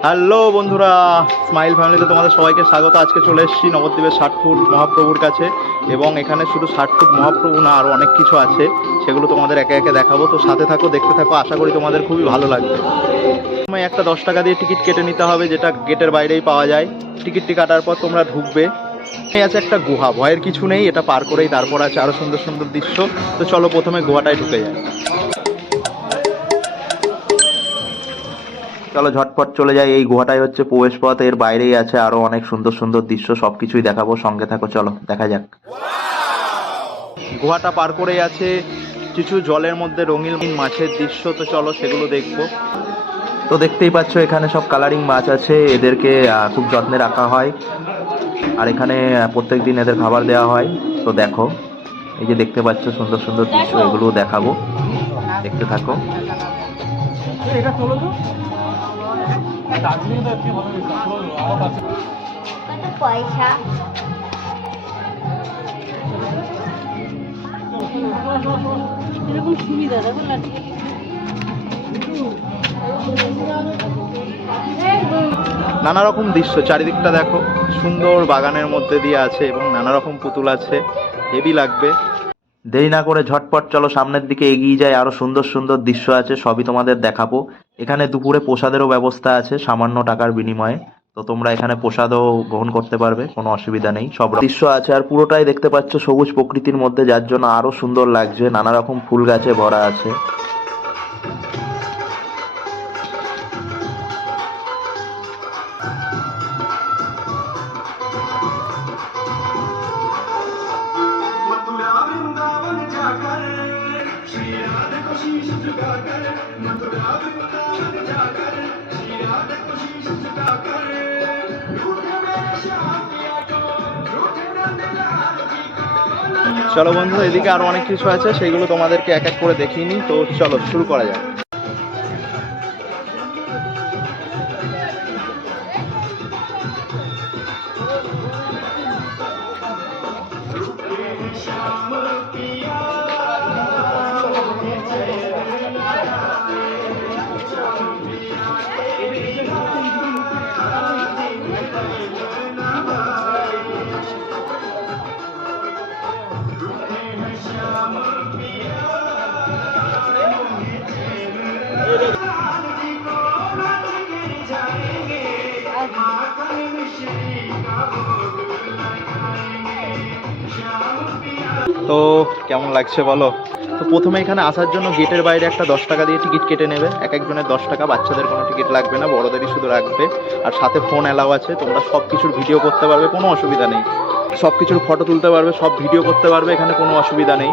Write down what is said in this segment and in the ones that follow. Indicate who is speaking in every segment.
Speaker 1: Hello বন্ধুরা, smile ফ্যামিলিতে তোমাদের সবাইকে স্বাগত। আজকে চলে এসেছি নবদ্বীপের ষাট ফুট মহাপ্রভুর কাছে এবং এখানে শুধু ষাট ফুট মহাপ্রভু না আরও অনেক কিছু আছে। সেগুলো তোমাদের একে একে দেখাবো। তো সাথে থাকো, দেখতে থাকো, আশা করি তোমাদের খুবই ভালো লাগবে। প্রথমে একটা দশ টাকা দিয়ে টিকিট কেটে নিতে হবে, যেটা গেটের বাইরেই পাওয়া যায়। টিকিটটি কাটার পর তোমরা ঢুকবে। আছে একটা গুহা, ভয়ের কিছু নেই, এটা পার করেই তারপর আছে আরও সুন্দর সুন্দর দৃশ্য। তো চলো প্রথমে গুহাটায় ঢুকে যাই। চলো ঝটপট চলে যাই। এই গুহাটাই হচ্ছে প্রবেশ পথ। এর বাইরেই আছে আরও অনেক সুন্দর সুন্দর দৃশ্য। সবকিছুই দেখাবো সঙ্গে থাকো চলো দেখা যাক। গুহাটা পার করেই আছে কিছু জলের মধ্যে রঙিন মাছের দৃশ্য। তো চলো সেগুলো দেখব। তো দেখতেই পাচ্ছ এখানে সব কালারিং মাছ আছে। এদেরকে খুব যত্নে রাখা হয়। আর এখানে প্রত্যেক দিন এদের খাবার দেওয়া হয়। তো দেখো এই যে দেখতে পাচ্ছ সুন্দর সুন্দর দৃশ্য এগুলো দেখাবো। দেখতে থাকো।
Speaker 2: এটা
Speaker 3: কত পয়সা?
Speaker 4: এরকম সুবিধা দেখো
Speaker 1: নানা রকম দৃশ্য চারিদিকটা দেখো। সুন্দর বাগানের মধ্যে দিয়ে আছে এবং নানা রকম পুতুল আছে। হেভি লাগবে। দেরি না করে ঝটপট চলো, সামনের দিকে এগিয়ে যায় আরও সুন্দর সুন্দর দৃশ্য আছে, সবই তোমাদের দেখাবো। এখানে দুপুরে প্রসাদেরও ব্যবস্থা আছে, সামান্য টাকার বিনিময়ে। তো তোমরা এখানে প্রসাদও গ্রহণ করতে পারবে, কোনো অসুবিধা নেই। সব দৃশ্য আছে, আর পুরোটাই দেখতে পাচ্ছ সবুজ প্রকৃতির মধ্যে, যার জন্য আরও সুন্দর লাগছে। নানা রকম ফুল গাছে ভরা আছে। চলো বন্ধু, এদিকে আরও অনেক কিছু আছে সেগুলো তোমাদেরকে এক এক করে দেখিয়ে নিই। তো চলো, শুরু করা যাক। তো কেমন লাগছে বলো? তো প্রথমে এখানে আসার জন্য গেটের বাইরে একটা দশ টাকা দিয়ে টিকিট কেটে নেবে। এক একজনের দশ টাকা, বাচ্চাদের কোনো টিকিট লাগবে না, বড়দেরই শুধু রাখবে আর সাথে ফোন অ্যালাউ আছে, তোমরা সব কিছুর ভিডিও করতে পারবে, কোনো অসুবিধা নেই। সব কিছুর ফটো তুলতে পারবে, সব ভিডিও করতে পারবে, এখানে কোনো অসুবিধা নেই।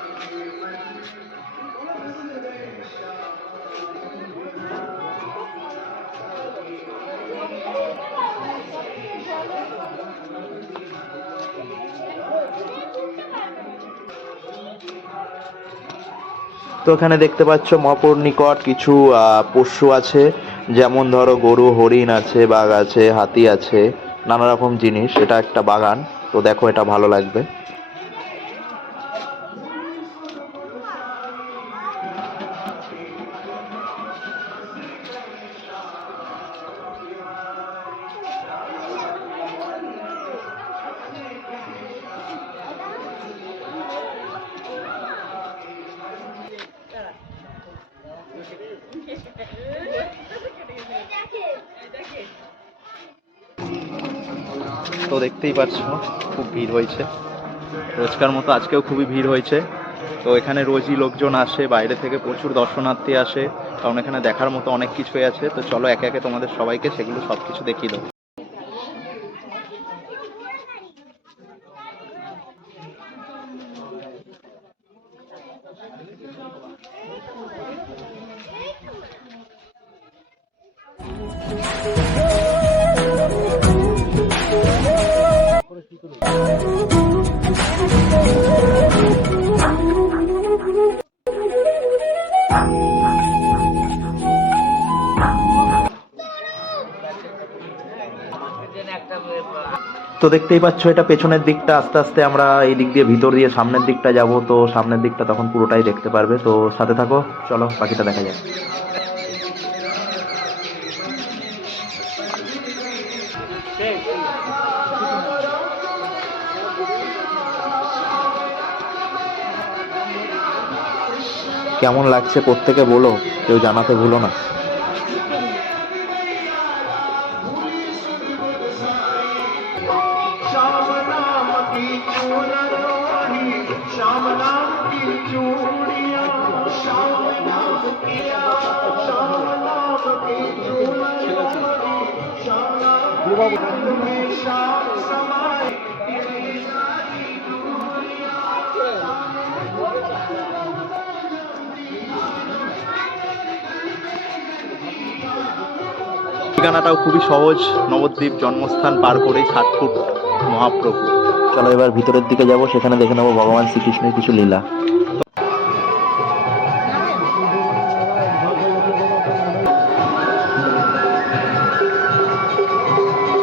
Speaker 3: তো
Speaker 1: এখানে দেখতে পাচ্ছ মপর নিকট কিছু পশু আছে। যেমন ধরো গরু, হরিণ আছে, বাঘ আছে, হাতি আছে, নানা রকম জিনিস। এটা একটা বাগান। তো দেখো এটা ভালো লাগবে। তো দেখতেই পাচ্ছ, খুব ভিড় হয়েছে। রোজকার মতো আজকেও খুবই ভিড় হয়েছে। তো এখানে রোজই লোকজন আসে, বাইরে থেকে প্রচুর দর্শনার্থী আসে,
Speaker 5: কারণ এখানে দেখার মতো অনেক কিছুই আছে। তো চলো একে একে তোমাদের সবাইকে সেগুলো সব কিছু দেখিয়ে দেবো তো দেখতেই পাচ্ছ, এটা পেছনের দিকটা আস্তে আস্তে আমরা এই দিক দিয়ে ভিতর দিয়ে সামনের দিকটা যাব, তো সামনের দিকটা তখন পুরোটাই দেখতে পারবে। তো সাথে থাকো, চলো বাকিটা দেখা যাক। কেমন লাগছে প্রত্যেকে বলো? কেউ জানাতে ভুলো না। ঠিকানাটাও খুবই সহজ নবদ্বীপ জন্মস্থান পার করেই সাতফুট মহাপ্রভু। চলো এবার ভিতরের দিকে যাব সেখানে দেখে নেব ভগবান শ্রীকৃষ্ণের কিছু লীলা।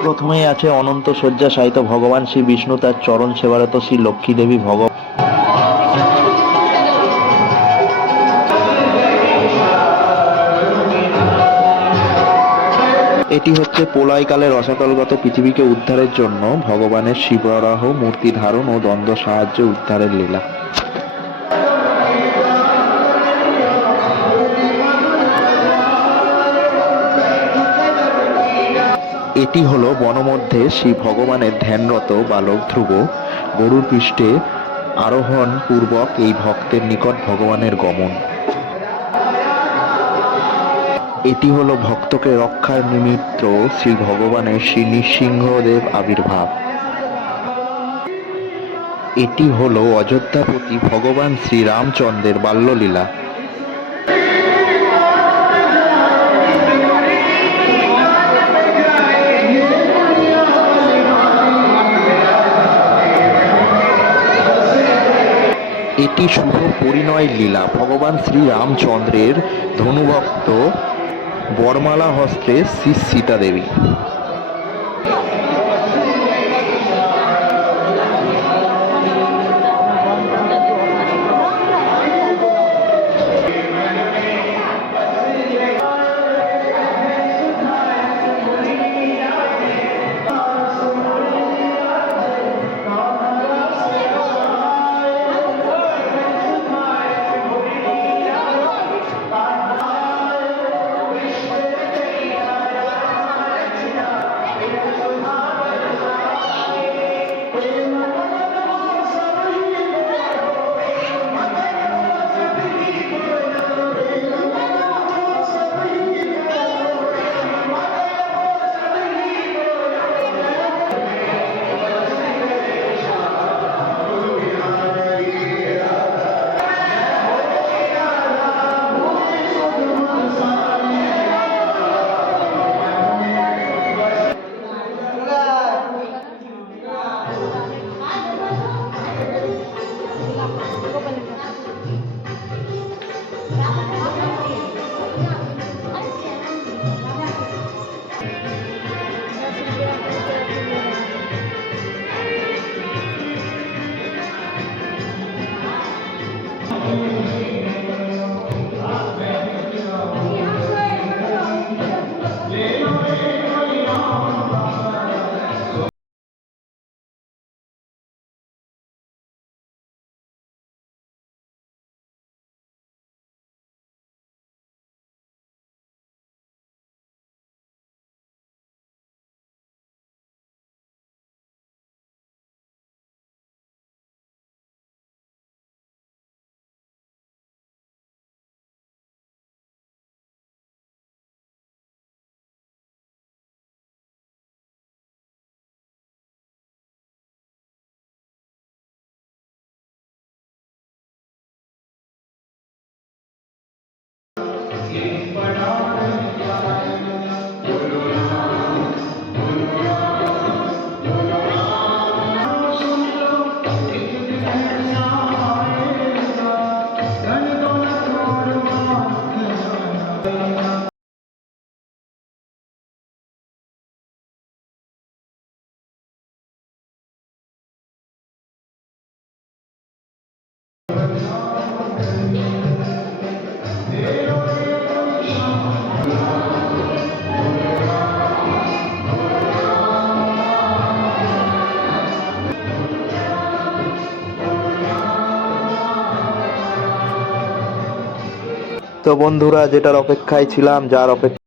Speaker 5: প্রথমেই আছে অনন্ত শয্যা সাহিত ভগবান শ্রী বিষ্ণু, তার চরণ সেবারত শ্রী লক্ষ্মী দেবী ভগবান এটি হচ্ছে প্রলয়কালে রসাতলগত পৃথিবীকে উদ্ধারের জন্য ভগবানের শিবরাহ, মূর্তি ধারণ ও দ্বন্দ্ব সাহায্যে উদ্ধারের লীলা। এটি হলো বনমধ্যে শ্রী ভগবানের ধ্যানরত বালক ধ্রুব গরুর পৃষ্ঠে আরোহণ পূর্বক এই ভক্তের নিকট ভগবানের গমন। এটি হলো ভক্তকে রক্ষার নিমিত্ত শ্রী ভগবানের শ্রী নৃসিংহদেব আবির্ভাব। এটি হলো অযোধ্যাপতি ভগবান শ্রীরামচন্দ্রের বাল্যলীলা। এটি শুভ পরিণয় লীলা। ভগবান শ্রী রামচন্দ্রের ধনুভক্ত বর্মালা হস্তে শ্রী সীতা দেবী তো বন্ধুরা যেটার অপেক্ষায় ছিলাম যার অপেক্ষা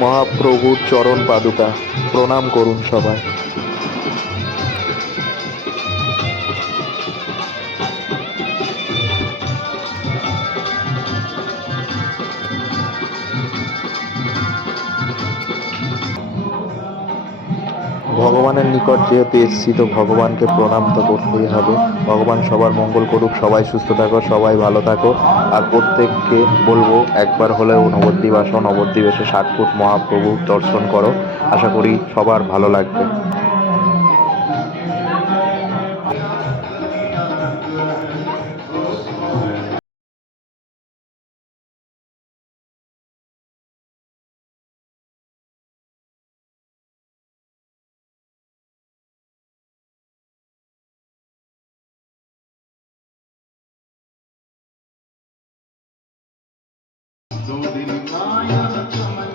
Speaker 5: মহাপ্রভুর চরণ পাদুকা। প্রণাম করুন সবাই। ভগবানের নিকট যেহেতু এসেছি, তো ভগবানকে প্রণাম তো করতেই হবে। ভগবান সবার মঙ্গল করুক, সবাই সুস্থ থাকো, সবাই ভালো থাকো। আর প্রত্যেককে বলব, একবার হলেও নবদ্বীপ আসো, নবদ্বীপ এসে ষাট ফুট মহাপ্রভু দর্শন করো। আশা করি সবার ভালো লাগবে।
Speaker 3: दो दिन का यह चमन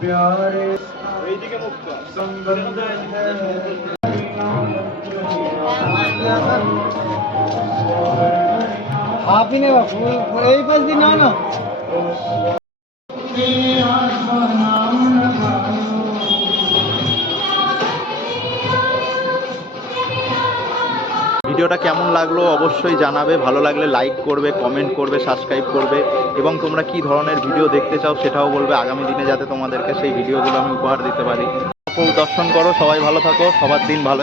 Speaker 3: प्यारे आप
Speaker 1: ही नहीं बापू यही पास दिन ना।
Speaker 5: ভিডিওটা কেমন লাগল অবশ্যই জানাবে ভালো লাগলে লাইক করবে কমেন্ট করবে সাবস্ক্রাইব করবে এবং তোমরা কি ধরনের ভিডিও দেখতে চাও সেটাও বলবে আগামী দিনে যাতে তোমাদেরকে সেই ভিডিওগুলো আমি উপহার দিতে পারি দর্শন করো, সবাই ভালো থাকো, সবার দিন ভালো।